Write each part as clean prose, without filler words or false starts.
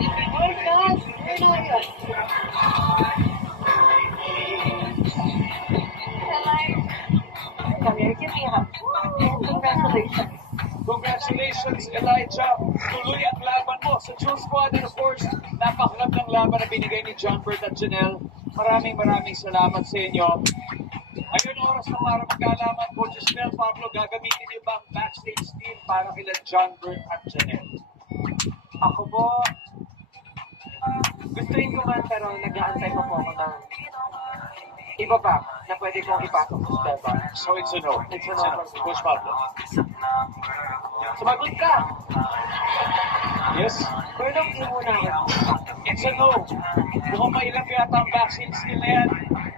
my gosh, where are you? Come here, give me a hug. Congratulations. Congratulations, Elijah. Tuloy ang laban mo sa June Squad. And of course, napakagandang laban na binigay ni John Bert at Janelle. Maraming salamat sa inyo. Ayun, oras na para magkalaman, Coaches Mel, Pablo, gagamitin niyo ba ang backstage team para kila John Bert at Janelle? Ako po, gusto rin ko man, pero nag-aantay pa po ako ng iba pa na pwede kong ipasok sa step bar. So it's a no. It's a no. Coach Pablo. Sumagot ka! Yes? Pero nung muna ako. It's a no. Mukhang mailap yata ang vaccine skill na yan.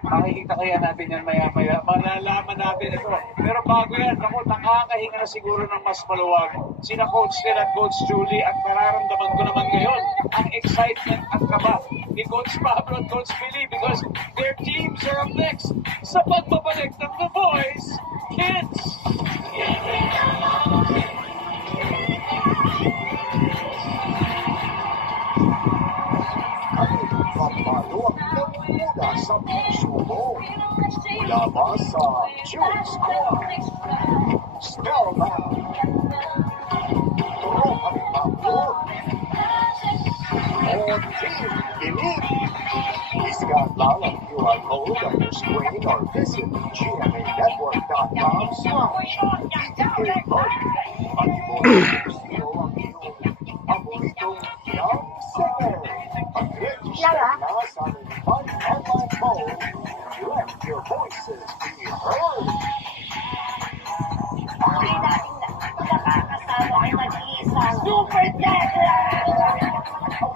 Makikita kaya natin yan maya-maya. Malalaman natin ito. Pero bago yan, ako, nakakahinga na siguro ng mas maluwag. Sina Coach Ted at Coach Julie at nararamdaman ko naman ngayon ang excitement at kaba ni Coach Pablo at Coach Billy because their teams are up next sa pagbabalik ng The Voice Kids! Kapalo ang mula sa puso mo. Mula ba sa June Squad? Spellbound. Tropang Pablo. O Team Elite. Iscan lang ang QR code on your screen or visit gmanetwork.com/DTKVote. At mo ang iyong paboritong young singer. At register na sa aming online phone. Let your voices be